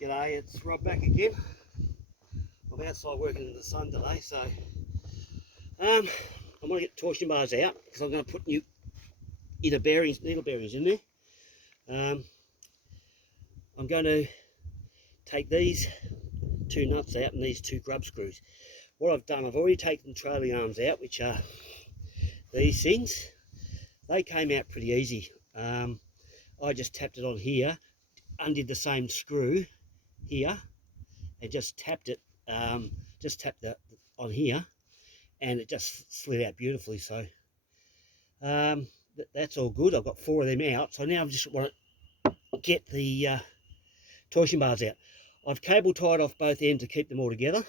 G'day, it's Rob back again. I'm outside working in the sun today, so I'm going to get the torsion bars out because I'm going to put new needle bearings in there. I'm going to take these two nuts out and these two grub screws. What I've done, I've already taken the trailing arms out, which are these things. They came out pretty easy. I just tapped it on here, undid the same screw here, and just tapped it, on here, and it just slid out beautifully. So that's all good. I've got 4 of them out. So now I just want to get the torsion bars out. I've cable tied off both ends to keep them all together,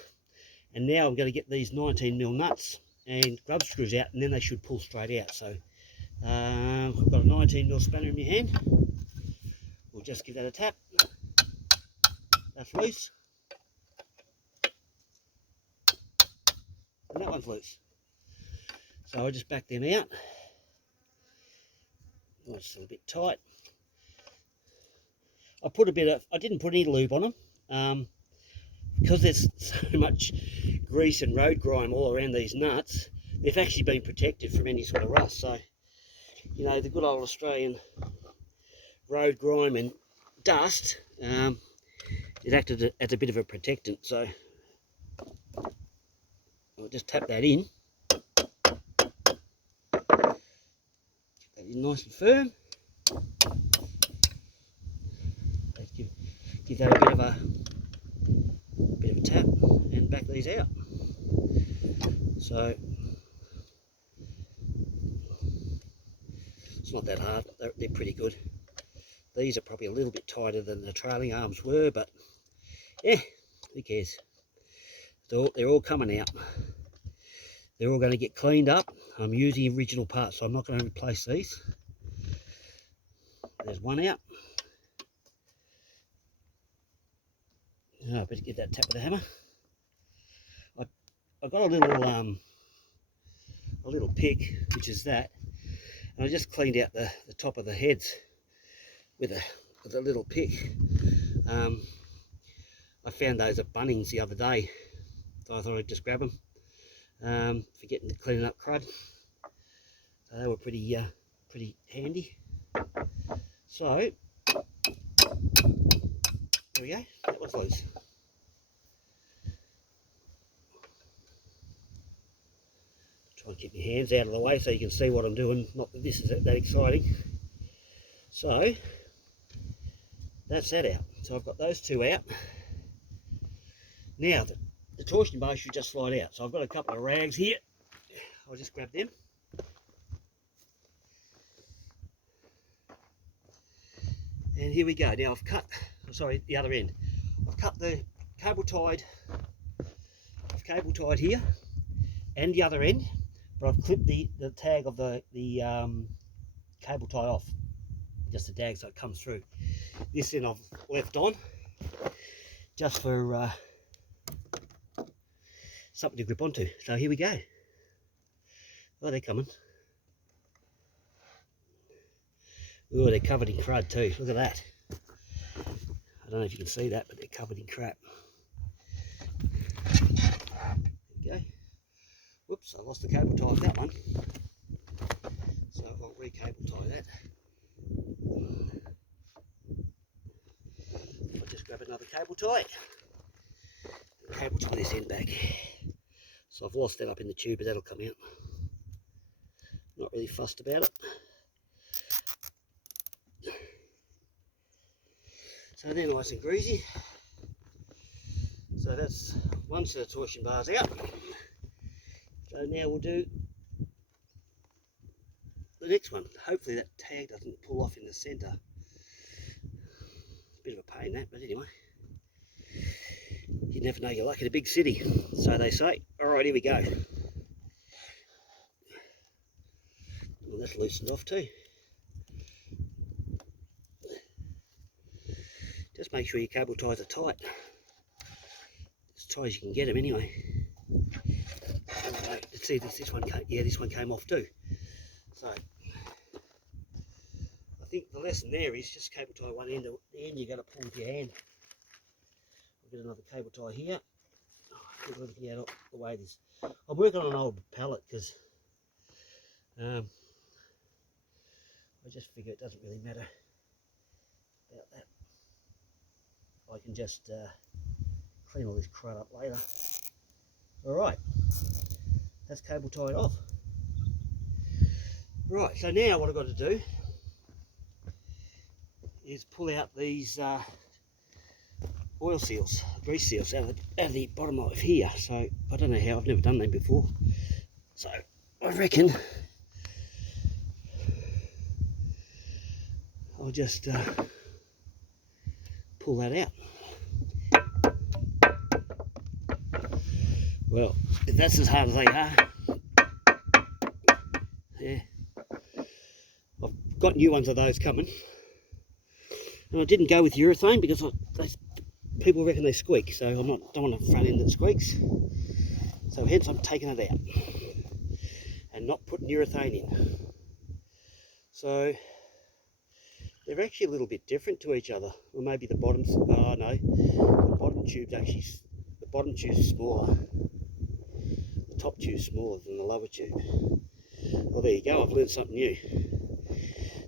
and now I'm going to get these 19mm nuts and grub screws out, and then they should pull straight out. So I've got a 19mm spanner in my hand. We'll just give that a tap. That's loose. And that one's loose. So I'll just back them out. Oh, it's still a bit tight. I didn't put any lube on them because there's so much grease and road grime all around these nuts. They've actually been protected from any sort of rust. So, you know, the good old Australian road grime and dust, it acted as a bit of a protectant. So I'll just tap that in. Get that in nice and firm. Give that a bit of a tap and back these out. So it's not that hard. They're pretty good. These are probably a little bit tighter than the trailing arms were, but yeah, who cares? They're all coming out. They're all going to get cleaned up. I'm using original parts, so I'm not going to replace these. There's one out. Oh, I better give that a tap with a hammer. I got a little pick, which is that, and I just cleaned out the top of the heads with a little pick. I found those at Bunnings the other day, so I thought I'd just grab them. Forgetting to clean up crud. So they were pretty handy. So there we go. That was loose. Try and keep your hands out of the way so you can see what I'm doing. Not that this is that exciting. So that's that out. So I've got those two out. Now the torsion bar should just slide out. So I've got a couple of rags here. I'll just grab them. And here we go. Now I've cut, sorry, the other end. I've cut the cable tied. I've cable tied here and the other end, but I've clipped the tag of the cable tie off. Just the tag so it comes through. This end I've left on just for something to grip onto. So here we go. Oh, they're coming. Oh, they're covered in crud too. Look at that. I don't know if you can see that, but they're covered in crap. There we go. Whoops, I lost the cable tie of that one. So I'll re-cable tie that. I'll just grab another cable tie. Cable tie this end back. So I've lost that up in the tube, but that'll come out. Not really fussed about it. So they're nice and greasy. So that's one set of torsion bars out. So now we'll do the next one. Hopefully that tag doesn't pull off in the centre. It's a bit of a pain that, but anyway. You never know your luck in a big city, so they say. Alright, here we go. Well, that's loosened off too. Just make sure your cable ties are tight. As tight as you can get them anyway. Let's see, this one came, yeah, this one came off too. So I think the lesson there is just cable tie one end, the end you got to pull with your hand. get another cable tie here. Get everything out of the way it is. I'm working on an old pallet because I just figure it doesn't really matter about that. I can just clean all this crud up later. Alright, that's cable tied off. Right, so now what I've got to do is pull out these oil seals, grease seals out of the bottom of here. So I don't know how, I've never done them before. So I reckon I'll just pull that out. Well, if that's as hard as they are, yeah. I've got new ones of those coming. And I didn't go with urethane because people reckon they squeak, so don't want a front end that squeaks. So hence I'm taking it out and not putting urethane in. So they're actually a little bit different to each other. Or maybe the bottom's, oh no, the bottom tube's actually, the bottom tube's smaller. The top tube's smaller than the lower tube. Well, there you go, I've learned something new.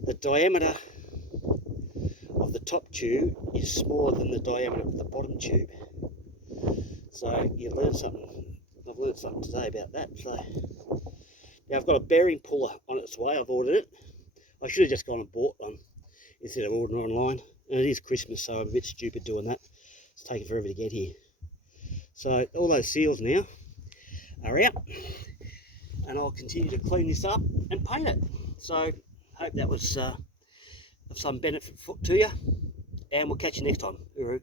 The diameter of the top tube is smaller than the diameter of the bottom tube. So you learn something. I've learned something today about that. So now I've got a bearing puller on its way. I've ordered it. I should have just gone and bought one instead of ordering online. And it is Christmas, so I'm a bit stupid doing that. It's taking forever to get here. So all those seals now are out, and I'll continue to clean this up and paint it. So hope that was of some benefit to you, and we'll catch you next time. Uru.